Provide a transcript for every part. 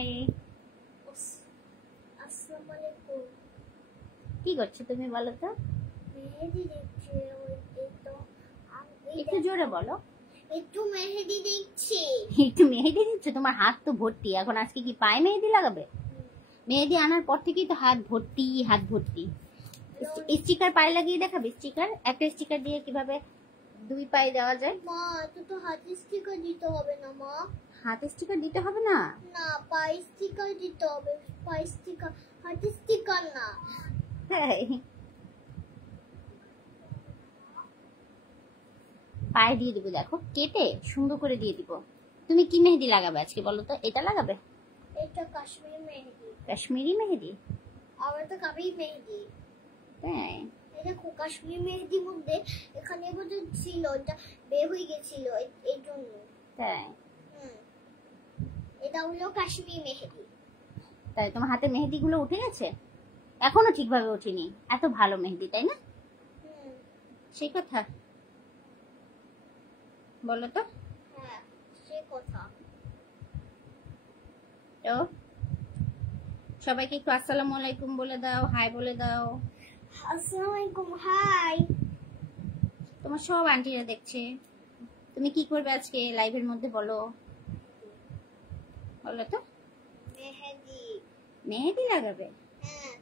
High, আসসালামু আলাইকুম। কি করছো তুমি বলো তো? মেহেদি দেখছি। একটু জোরে বলো। একটু মেহেদি দেখছি। একটু মেহেদি দিচ্ছ? তোমার হাত তো ভর্তি, এখন আজকে কি পায়ে মেহেদি লাগাবে? মেহেদি আনার পর থেকেই তো হাত ভর্তি, হাত ভর্তি। স্টিকার পায়ে লাগিয়ে দেখাবে? স্টিকার, একটা স্টিকার দিয়ে কিভাবে দুই পায়ে দেওয়া যায়? মা, তো হাতে স্টিকার দিতে হবে না মা? হাতে স্টিকার দিতে হবে না? না, পায়ে স্টিকার দিতে হবে। পায়ে স্টিকার, হাতে স্টিকার না। পায়ে দিয়ে দিব, দেখো কেটে সুন্দর করে দিয়ে দিব। তুমি কি মেহেদি লাগাবে আজকে বলো তো? এটা লাগাবে? এটা কাশ্মীরি মেহেদি। কাশ্মীরি মেহেদি? আবার তো কাবি মেহেদি। হ্যাঁ, এটা কাশ্মীরি মেহেদির মধ্যে এখানে বোধ ছিল, এটা বের হয়ে গেছিল এই জন্য। তাই? এটা হলো কাশ্মীরি মেহেদি। তাই তোমার হাতে মেহেদি গুলো উঠে গেছে? এখনো ঠিকভাবে ওঠেনি, এত ভালো মেহেদি, তাই না? সেই কথা বলো তো। হ্যাঁ, সেই কথা। তো সবাইকে একটু আসসালামু আলাইকুম বলে দাও, হাই বলে দাও। আসসালামু আলাইকুম, হাই। তোমার সব আন্টিরা দেখছে। তুমি কি করবে আজকে লাইভের মধ্যে বলো, বলো তো। মেহেদি। মেহেদি লাগাবে? হ্যাঁ।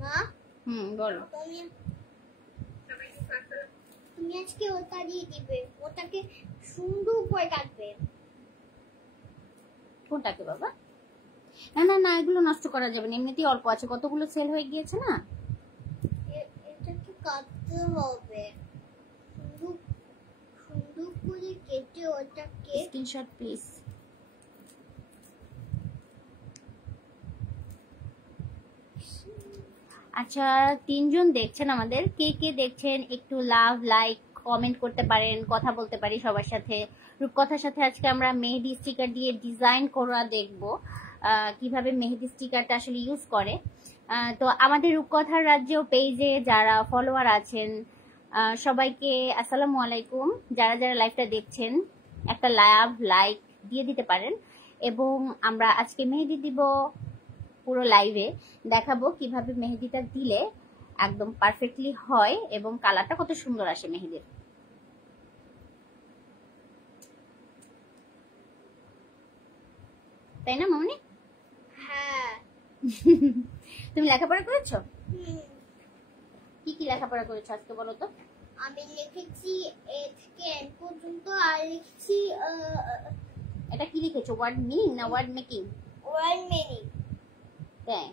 মা, বলো। তুমি আজকে ওটা দিয়ে দিবে, ওটাকে সুন্দর করে কাটবে। কোনটাকে বাবা? না না না, এগুলো নষ্ট করা যাবে না, এমনিতেই অল্প আছে, কতগুলো সেল হয়ে গিয়েছে না। এটাকে কাটতে হবে সুন্দর সুন্দর করে কেটে ওটাকে। Screenshot please. আচ্ছা, 3 জন দেখছেন আমাদের, কে কে দেখছেন একটু লাভ লাইক কমেন্ট করতে পারেন, কথা বলতে পারি সবার সাথে। রূপকথার সাথে আজকে আমরা মেহেদি স্টিকার দিয়ে ডিজাইন করা দেখবো, কিভাবে মেহেদি স্টিকারটা আসলে ইউজ করে। তো আমাদের রূপকথার রাজ্য পেজে যারা ফলোয়ার আছেন সবাইকে আসসালামু আলাইকুম। যারা যারা লাইভটা দেখছেন একটা লাভ লাইক দিয়ে দিতে পারেন। এবং আমরা আজকে মেহেদি দিব, পুরো লাইভে দেখাবো কিভাবে মেহেদিটা দিলে একদম পারফেক্টলি হয় এবং কালারটা কত সুন্দর আসে মেহেদির। তাই না মামনি? হ্যাঁ। তুমি লেখাপড়া করেছো? কি কি লেখাপড়া করেছো আজকে বলো তো? আমি লিখেছি এ থেকে এন পর্যন্ত, আর লিখেছি এটা কি লিখেছো? ওয়ার্ড মিনিং না ওয়ার্ড মেকিং? Word meaning. তাই?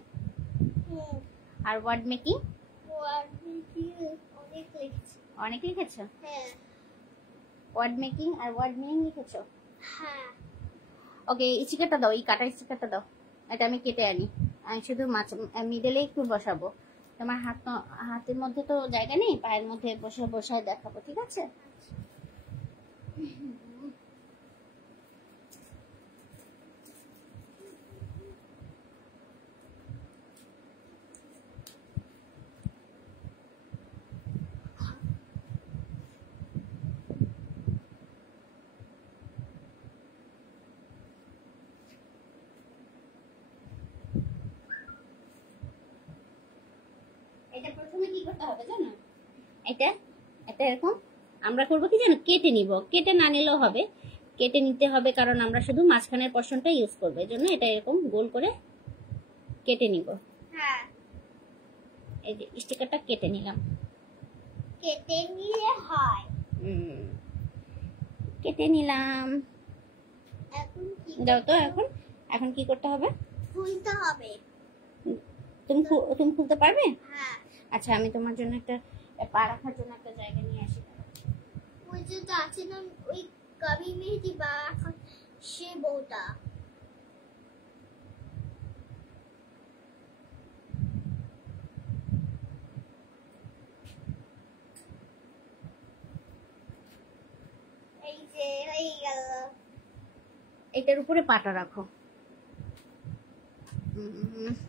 আর ওয়ার্ড মেকিং? ওয়ার্ড মিনিং অনেক লিখেছি। অনেক লিখেছো? হ্যাঁ। ওয়ার্ড মেকিং আর ওয়ার্ড মিনিং লিখেছো? হ্যাঁ। ওকে, স্টিকারটা দাও, এই কাটা স্টিকারটা দাও। এটা আমি কেটে আনি, আমি শুধু মাছ মিডলে একটু বসাবো। তোমার হাতের মধ্যে তো জায়গা নেই, পায়ের মধ্যে বসে বসে দেখাবো, ঠিক আছে? এটা প্রথমে কি করতে হবে জানো? এটা এরকম আমরা করবো কি জানো, কেটে নিব। কেটে না নিলেও হবে, কেটে নিতে হবে, কারণ আমরা শুধু মাঝখানের পোরশনটা ইউজ করবো, এই জন্য এটা এরকম গোল করে কেটে নিব। হ্যাঁ। এই যে স্টিকারটা কেটে নিলাম। কেটে নিলে হয়। কেটে নিলাম। এখন কি দাও তো। এখন কি করতে হবে? খুলতে হবে। তুমি খুলতে পারবে? হ্যাঁ। আচ্ছা, আমি তোমার জন্য একটা পা রাখার জন্য একটা জায়গা নিয়ে আসি। ওই যে আছে না, ওই কবি মেহেদি বা সে বউটা। এই যে হয়ে গেল। এটার উপরে পাটা রাখো।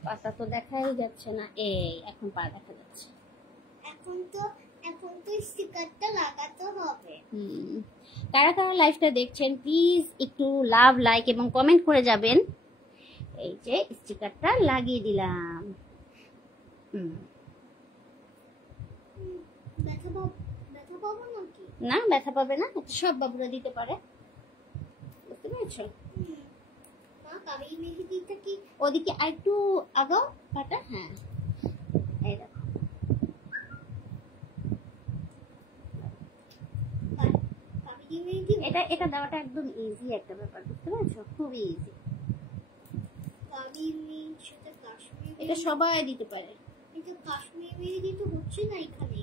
পাতা তো দেখাই যাচ্ছে না, এই এখন পা দেখা যাচ্ছে। এখন তো এখন তো স্টিকারটা লাগাতে হবে। কারা কারা লাইভটা দেখছেন প্লিজ একটু লাভ, লাইক এবং কমেন্ট করে যাবেন। এই যে স্টিকারটা লাগিয়ে দিলাম। ব্যথা পাবো নাকি? না, ব্যথা পাবে না, সব বাবুরা দিতে পারে, বুঝতে পেরেছো? মা কাবি মেহেদিটা কি ওদিকে আরেকটু আগাও পাটা। হ্যাঁ, এই দেখো কাবি মেহেদি, এটা দেওয়াটা একদম ইজি একটা ব্যাপার, বুঝতে পেরেছো? খুবই ইজি। কাবি মেহেদি সেটা কাশ্মীরি, এটা সবাই দিতে পারে। এটা কাশ্মীরি মেহেদি তো হচ্ছে না এখানে,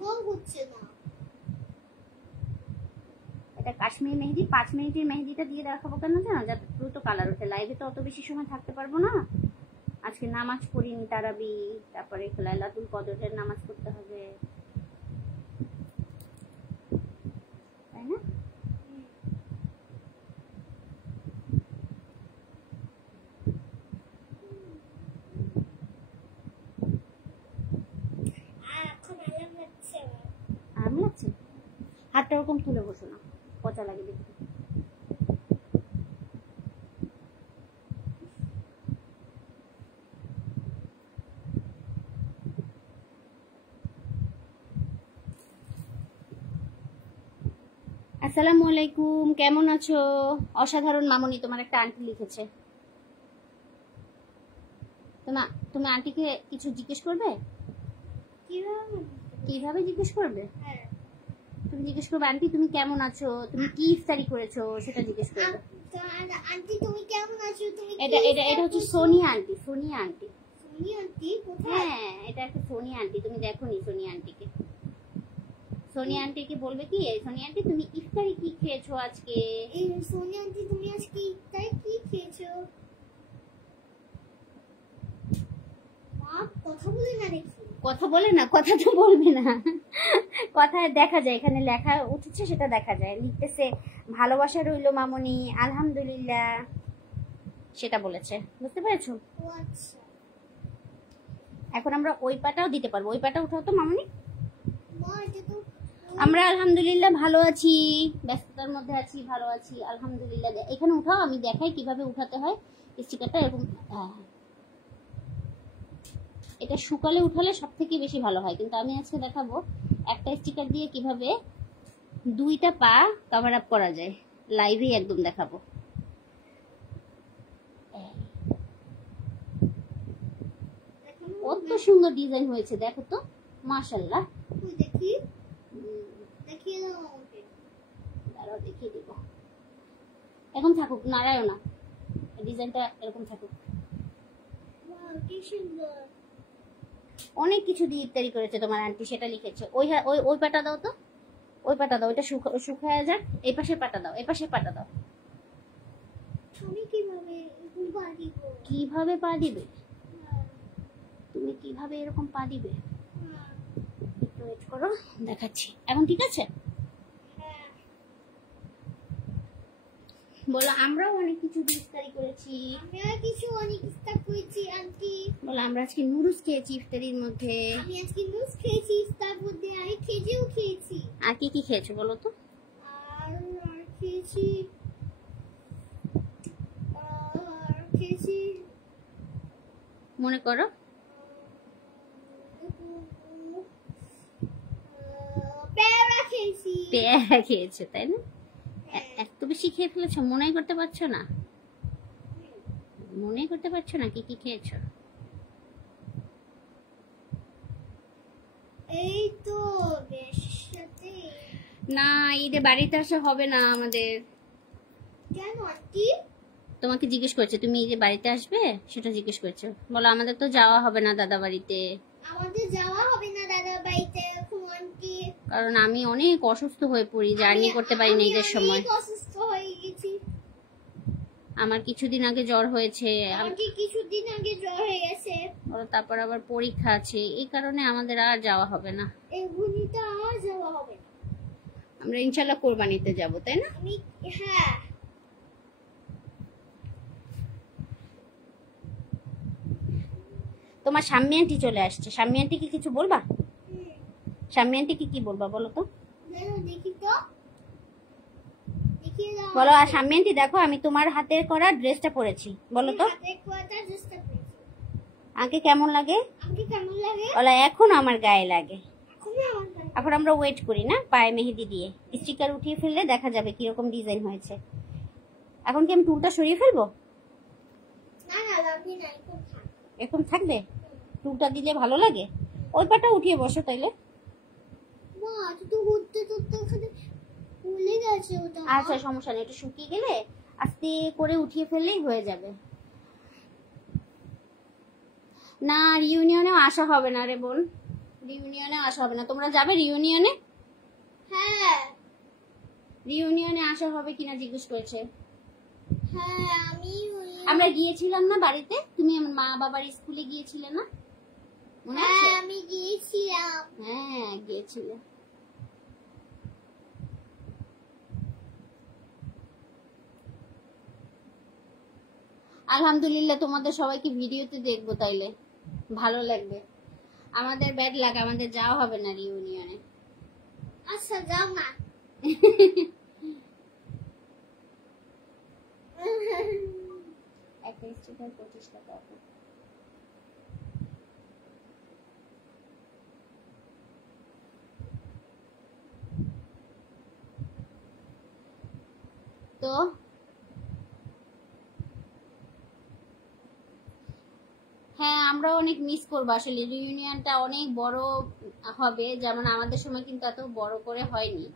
কম হচ্ছে না। এটা কাশ্মীরি মেহেদি, 5 মিনিটের মেহেদিটা দিয়ে দেখাবো কেন জানো? যাতে দ্রুত কালার ওঠে। লাইভে তো অত বেশি সময় থাকতে পারবো না, আজকে নামাজ পড়িনি তারাবি, তারপরে লাইলাতুল কদরের নামাজ পড়তে হবে, তাই না? আর এখন আরাম লাগছে। আরাম লাগছে? হাতটা ওরকম তুলে বসো না, পচা লাগে দেখতে। আসসালামু আলাইকুম, কেমন আছো? অসাধারণ মামনি তোমার একটা আন্টি লিখেছে। তুমি আন্টিকে কিছু জিজ্ঞেস করবে? কিভাবে জিজ্ঞেস করবে? হ্যাঁ, তুমি জিজ্ঞেস করবে আন্টি তুমি কেমন আছো, তুমি কি ইফতারি করেছো, সেটা জিজ্ঞেস করবে। আন্টি তুমি কেমন আছো, তুমি এটা হচ্ছে Sonia aunty. Sonia aunty, Sonia aunty কোথায়? হ্যাঁ এটা একটা সোনিয়া আন্টি, তুমি দেখোনি সোনিয়া আন্টিকে? সোনিয়া আন্টিকে বলবে কি, সোনিয়া আন্টি তুমি ইফতারি কি খেয়েছো আজকে? এই সোনিয়া আন্টি তুমি আজকে ইফতারে কি খেয়েছো? মা কথা বলে না দেখি। কথা বলে না, কথা তো বলবে না, কথায় দেখা যায়, এখানে লেখা উঠেছে সেটা দেখা যায়। লিখতেছে ভালোবাসা রইলো মামনি, আলহামদুলিল্লাহ, সেটা বলেছে, বুঝতে পেরেছো? ও আচ্ছা, এখন আমরা ওই পাটাও দিতে পারবো। ওই পাটা উঠাও তো মামনি। মা এটা তো আমরা আলহামদুলিল্লাহ ভালো আছি, ব্যস্ততার মধ্যে আছি, ভালো আছি আলহামদুলিল্লাহ। এখানে উঠাও, আমি দেখাই কিভাবে উঠাতে হয় স্টিকারটা। এরকম এটা শুকালে উঠালে সব থেকে বেশি ভালো হয়, কিন্তু আমি আজকে দেখাবো একটা স্টিকার দিয়ে কিভাবে 2টা পা কভার আপ করা যায়, লাইভে একদম দেখাবো। কত সুন্দর ডিজাইন হয়েছে দেখো তো, মাশাআল্লাহ। দেখি দেখিয়ে দাও আমাকে। দাঁড়াও দেখিয়ে দিব। এখন থাকুক, নাড়ায়ও না, ডিজাইনটা এরকম থাকুক। ওয়াও কি সুন্দর। অনেক কিছু দিয়ে ইফতারি করেছে তোমার আন্টি, সেটা লিখেছে। ওই ওই পাটা দাও তো, ওই পাটা দাও, ওইটা শুকায় যাক। এই পাশে পাটা দাও, এই পাশে পাটা দাও। আমি কিভাবে পা দিব? কিভাবে পা দিবে? তুমি কিভাবে এরকম পা দিবে? একটু ওয়েট করো, দেখাচ্ছি। এখন ঠিক আছে? বলো আমরাও অনেক কিছু ইফতারি করেছি। আমরা কিছু অনেক ইফতার করেছি আন্টি। বলো আমরা আজকে নুডলস খেয়েছি ইফতারির মধ্যে। আমি আজকে নুডলস খেয়েছি ইফতার মধ্যে, আর খেজুর খেয়েছি। আর কি কি খেয়েছো বলো তো? আর খেয়েছি মনে করো। পেয়ারা খেয়েছি। পেয়ারা খেয়েছো তাই না? এত বেশি খেয়ে ফেলেছো, মনেই করতে পারছো না? মনে করতে পারছো না কি কি খেয়েছো? এই তো বেশ সাথে। না, ঈদে বাড়িতে আসা হবে না আমাদের। কেন আন্টি? তোমাকে জিজ্ঞেস করছে তুমি ঈদে বাড়িতে আসবে, সেটা জিজ্ঞেস করছো। বলো আমাদের তো যাওয়া হবে না দাদা বাড়িতে। আমাদের যাওয়া হবে না দাদা বাড়িতে এখন আন্টি, কারণ আমি অনেক অসুস্থ হয়ে পড়ি, জার্নি করতে পারি না ঈদের সময়। আমি অসুস্থ হয়ে গেছি। আমার কিছুদিন আগে জ্বর হয়েছে। আন্টি কিছুদিন আগে জ্বর হয়ে গেছে। তারপর আবার পরীক্ষা আছে, এই কারণে আমাদের আর যাওয়া হবে না। এগুলিতে আর যাওয়া হবে না। আমরা ইনশাআল্লাহ কোরবানিতে যাব, তাই না? আমি হ্যাঁ। তোমার শাম্মী আন্টি চলে আসছে, শাম্মী আন্টিকে কিছু বলবা? শাম্মী আন্টি কি বলবা বলো তো? দেখি তো, দেখিয়ে দাও। বলো। আর শাম্মী আন্টি দেখো আমি তোমার হাতের করা ড্রেসটা পরেছি, বলো তো হাতের কোয়াটা ড্রেসটা পরেছি। আগে কেমন লাগে? আমাকে কেমন লাগে? বলো এখন আমার গায়ে লাগে। এখন আমার লাগে। এখন আমরা ওয়েট করি না, পায়ে মেহেদি দিয়ে স্টিকার উঠিয়ে ফেললে দেখা যাবে কিরকম ডিজাইন হয়েছে। এখন কি আমি টুলটা সরিয়ে ফেলবো? না না লাগবে না, এখন থাক। এরকম থাকবে? টুলটা দিলে ভালো লাগে। ওই পাটা উঠিয়ে বসো তাইলে। মা তো ঘুরতে ঘুরতে ওখানে ভুলে গেছে ওটা। আচ্ছা সমস্যা নেই, একটু শুকিয়ে গেলে আস্তে করে উঠিয়ে ফেললেই হয়ে যাবে। না রিউনিয়নেও আসা হবে না রে বোন, রিউনিয়নে আসা হবে না। তোমরা যাবে রিউনিয়নে? হ্যাঁ রিউনিয়নে আসা হবে কিনা জিজ্ঞেস করেছে। হ্যাঁ আমরা গিয়েছিলাম না বাড়িতে, তুমি আমার মা বাবার স্কুলে গিয়েছিলে না, মনে আছে? হ্যাঁ আমি গিয়েছিলাম। হ্যাঁ গিয়েছিলে। আলহামদুলিল্লাহ তোমাদের সবাইকে ভিডিওতে দেখবো, তাইলে ভালো লাগবে। আমাদের ব্যাড লাগ, আমাদের যাওয়া হবে না রিউনিয়নে। আচ্ছা যাও না। একটা স্টিকার 25 টাকা। তো হ্যাঁ আমরাও অনেক মিস করবো আসলে, রিউনিয়নটা অনেক বড় হবে, যেমন আমাদের সময় কিন্তু এত বড় করে হয়নি।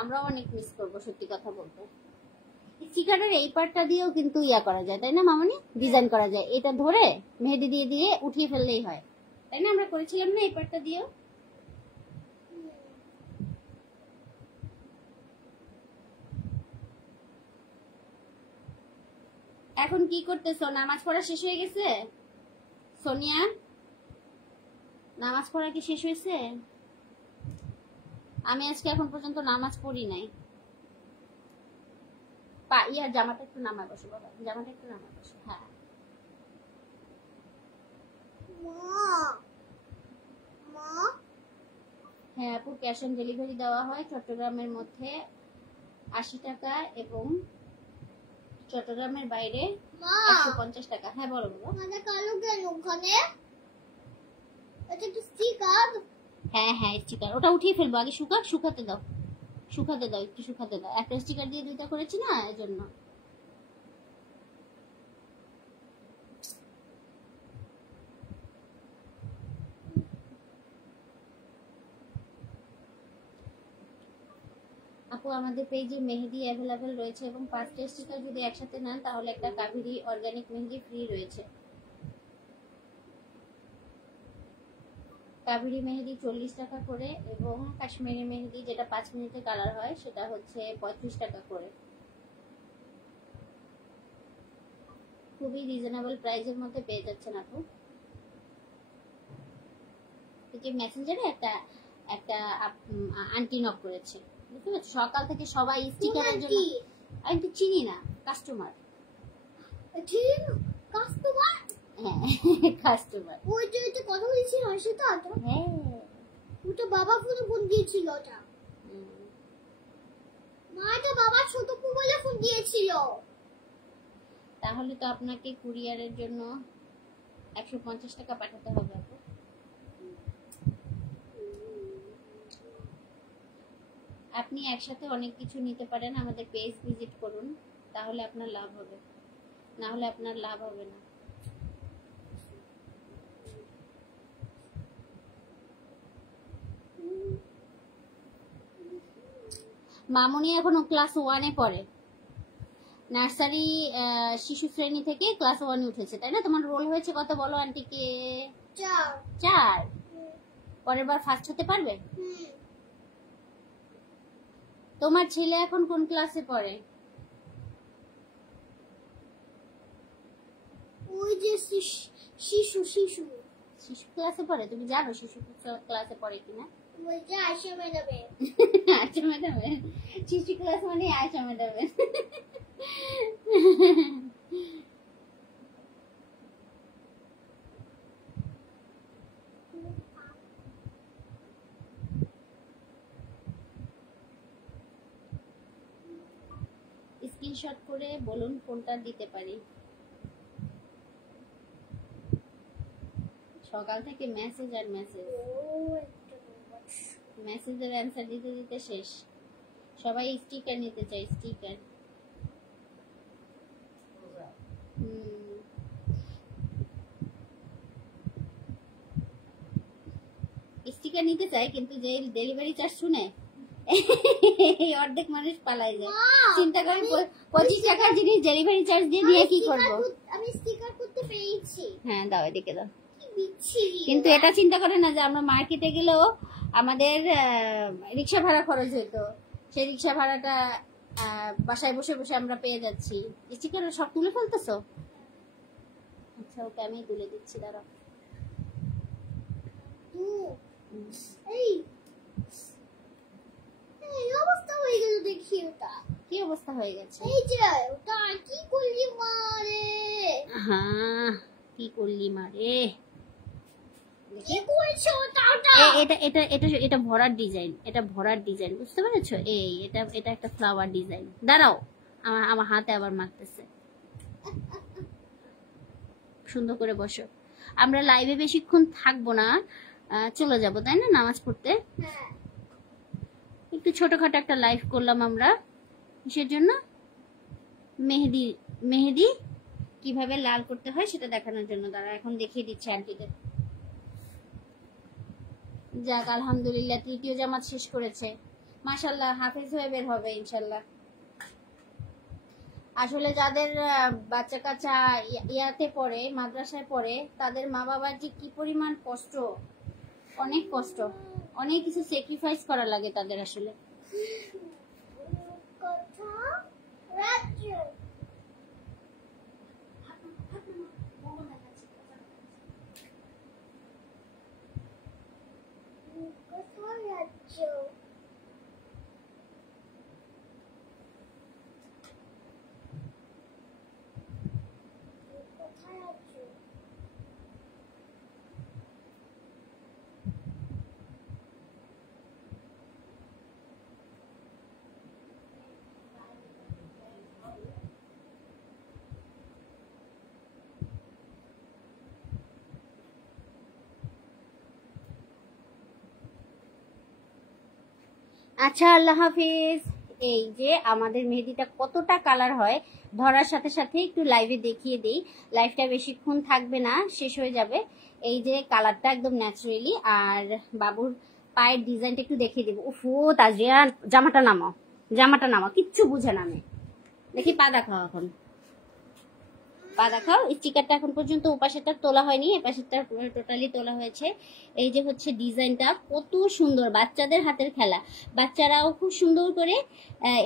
আমরাও অনেক মিস করবো সত্যি কথা বলতে। স্টিকারের এই পার্টটা দিয়েও কিন্তু ইয়া করা যায় তাই না মামনি, ডিজাইন করা যায়। এটা ধরে মেহেদি দিয়ে দিয়ে উঠিয়ে ফেললেই হয়, তাই না? আমরা করেছিলাম না এই পার্টটা দিয়েও। এখন কি করতেছো? নামাজ পড়া শেষ হয়ে গেছে সোনিয়া? নামাজ পড়া কি শেষ হয়েছে? আমি আজকে এখন পর্যন্ত নামাজ পড়ি নাই। ইয়ার জামাটা একটু নামায় বসো বাবা, জামাটা একটু নামায় বসো। হ্যাঁ হ্যাঁ আপু, ক্যাশ অন ডেলিভারি দেওয়া হয় চট্টগ্রামের মধ্যে 80 টাকা এবং চট্টগ্রামের বাইরে 150 টাকা। হ্যাঁ বলো বলো। মানে কালো কেন ওখানে? এটা কি স্টিকার? হ্যাঁ হ্যাঁ স্টিকার, ওটা উঠিয়ে ফেলবো আগে, শুকাতে দাও, শুকাতে দাও, একটু শুকাতে দাও। একটা স্টিকার দিয়ে দুইটা করেছি না এজন্য। আপু আমাদের পেজে মেহেদি অ্যাভেলেবেল রয়েছে এবং 5টা স্টিকার যদি একসাথে নেন তাহলে একটা কাবেরী অর্গানিক মেহেদি ফ্রি রয়েছে। কাবেরী মেহেদি 40 টাকা করে এবং কাশ্মীরি মেহেদি যেটা 5 মিনিটে কালার হয় সেটা হচ্ছে 35 টাকা করে। খুবই রিজনেবল প্রাইসের মধ্যে পেয়ে যাচ্ছেন আপু। যে মেসেঞ্জারে একটা একটা আন্টি নক করেছে, বুঝতে পারছো? সকাল থেকে সবাই স্টিকারের জন্য। আমি তো চিনি না, কাস্টমার। কাস্টমার? হ্যাঁ কাস্টমার। ওই যে এটা কথা বলছি সেটা তো? হ্যাঁ ওটা বাবা ফোন দিয়েছিল ওটা। মা তো বাবা ছোট মোবাইলে ফোন দিয়েছিল। তাহলে তো আপনাকে কুরিয়ারের জন্য 150 টাকা পাঠাতে হবে আপু। আপনি একসাথে অনেক কিছু নিতে পারেন, আমাদের পেজ ভিজিট করুন, তাহলে আপনার লাভ হবে, না হলে আপনার লাভ হবে না। মামুনি এখনো ক্লাস 1-এ পড়ে, নার্সারি শিশু শ্রেণী থেকে ক্লাস 1-এ উঠেছে, তাই না? তোমার রোল হয়েছে কত বলো আন্টিকে? 4। পরের বার ফার্স্ট হতে পারবে? তোমার ছেলে এখন কোন ক্লাসে পড়ে? ওই যে শিশু শিশু শিশু ক্লাসে পড়ে। তুমি জানো শিশু ক্লাসে পড়ে কিনা? ওই যে আয়শা ম্যাডামে। আয়শা ম্যাডামে শিশু ক্লাস মানে আয়শা ম্যাডামে। স্ক্রিনশট করে বলুন কোনটা দিতে পারি। সকাল থেকে মেসেজ আর মেসেজ, মেসেজের অ্যান্সার দিতে দিতে শেষ। সবাই স্টিকার নিতে চাই, স্টিকার। স্টিকার নিতে চাই, কিন্তু যে ডেলিভারি চার্জ শুনে অর্ধেক মানুষ পালাই যায়। চিন্তা করেন 25 টাকার জিনিস ডেলিভারি চার্জ দিয়ে দিয়ে কি করবো। আমি স্টিকার করতে পেরেছি। হ্যাঁ দাও, এদিকে দাও। বিচ্ছিরি। কিন্তু এটা চিন্তা করে না যে আমরা মার্কেটে গেলেও আমাদের রিক্সা ভাড়া খরচ হইতো, সেই রিক্সা ভাড়াটা বাসায় বসে বসে আমরা পেয়ে যাচ্ছি। স্টিকার সব তুলে ফেলতেছো? আচ্ছা ওকে আমি তুলে দিচ্ছি, দাঁড়াও। এই এই অবস্থা হয়ে গেল, দেখি ওটা কি অবস্থা হয়ে গেছে। এই যে ওটা কি করলি মারে। হ্যাঁ কি করলি মারে, কি করেছো ওটা? এটা এটা এটা এটা ভরার ডিজাইন, এটা ভরার ডিজাইন, বুঝতে পেরেছো? এই এটা এটা একটা ফ্লাওয়ার ডিজাইন। দাঁড়াও, আমার হাতে আবার মারতেছে। সুন্দর করে বসো। আমরা লাইভে বেশিক্ষণ থাকবো না, চলে যাব, তাই না, নামাজ পড়তে। হ্যাঁ একটু ছোটখাটো একটা লাইভ করলাম আমরা, কিসের জন্য? মেহেদি, মেহেদি কিভাবে লাল করতে হয় সেটা দেখানোর জন্য। দাঁড়া এখন দেখিয়ে দিচ্ছি আন্টিদের। যাক আলহামদুলিল্লাহ, তৃতীয় জামাত শেষ করেছে, মাশাআল্লাহ, হাফেজ হয়ে বের হবে ইনশাআল্লাহ। আসলে যাদের বাচ্চা কাচ্চা ইয়াতে পড়ে, মাদ্রাসায় পড়ে, তাদের মা বাবার যে কি পরিমাণ কষ্ট, অনেক কষ্ট, অনেক কিছু স্যাক্রিফাইস করা লাগে তাদের আসলে। আচ্ছা আল্লাহ হাফিজ। এই যে আমাদের মেহেদিটা কতটা কালার হয়, ধরার সাথে সাথে একটু লাইভে দেখিয়ে দিই। লাইভটা বেশিক্ষণ থাকবে না, শেষ হয়ে যাবে। এই যে কালারটা একদম ন্যাচারালি। আর বাবুর পায়ের ডিজাইনটা একটু দেখিয়ে দিব। উফ তাজিয়ান, জামাটা নামাও, জামাটা নামাও, কিচ্ছু বুঝে না। দেখি পা দেখাও, এখন পা দেখাও। স্টিকারটা এখন পর্যন্ত ওপাশেরটা তোলা হয়নি, এপাশেরটা টোটালি তোলা হয়েছে। এই যে হচ্ছে ডিজাইনটা, কত সুন্দর, বাচ্চাদের হাতের খেলা। বাচ্চারাও খুব সুন্দর করে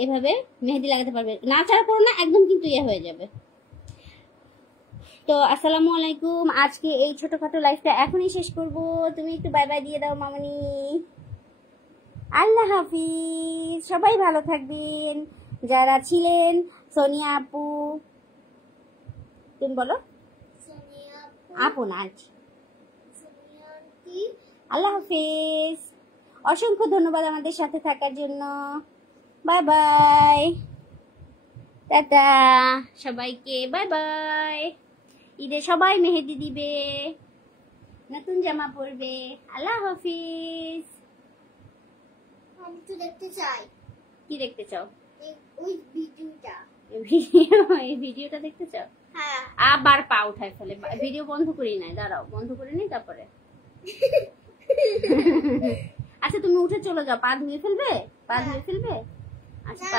এভাবে মেহেদি লাগাতে পারবে, নাচাড়া করো না, একদম কিন্তু ইয়ে হয়ে যাবে। তো আসসালামু আলাইকুম, আজকে এই ছোটখাটো লাইফটা এখনই শেষ করব। তুমি একটু বাই বাই দিয়ে দাও মামনি। আল্লাহ হাফিজ, সবাই ভালো থাকবেন। যারা ছিলেন, সোনিয়া আপু, তুমি বলো। আপু না আন্টি। আল্লাহ হাফিজ, অসংখ্য ধন্যবাদ আমাদের সাথে থাকার জন্য। বাই বাই, টাটা সবাইকে, বাই বাই। ঈদে সবাই মেহেদি দিবে, নতুন জামা পরবে। আল্লাহ হাফিজ। আমি তো দেখতে চাই। কি দেখতে চাও? ওই ভিডিওটা। এই ভিডিওটা দেখতে চাও? হ্যাঁ। আবার পা উঠায় ফেলে। ভিডিও বন্ধ করি নাই, দাঁড়াও বন্ধ করে নি তারপরে। আচ্ছা তুমি উঠে চলে যাও, পা ধুয়ে ফেলবে, পা ধুয়ে ফেলবে। আচ্ছা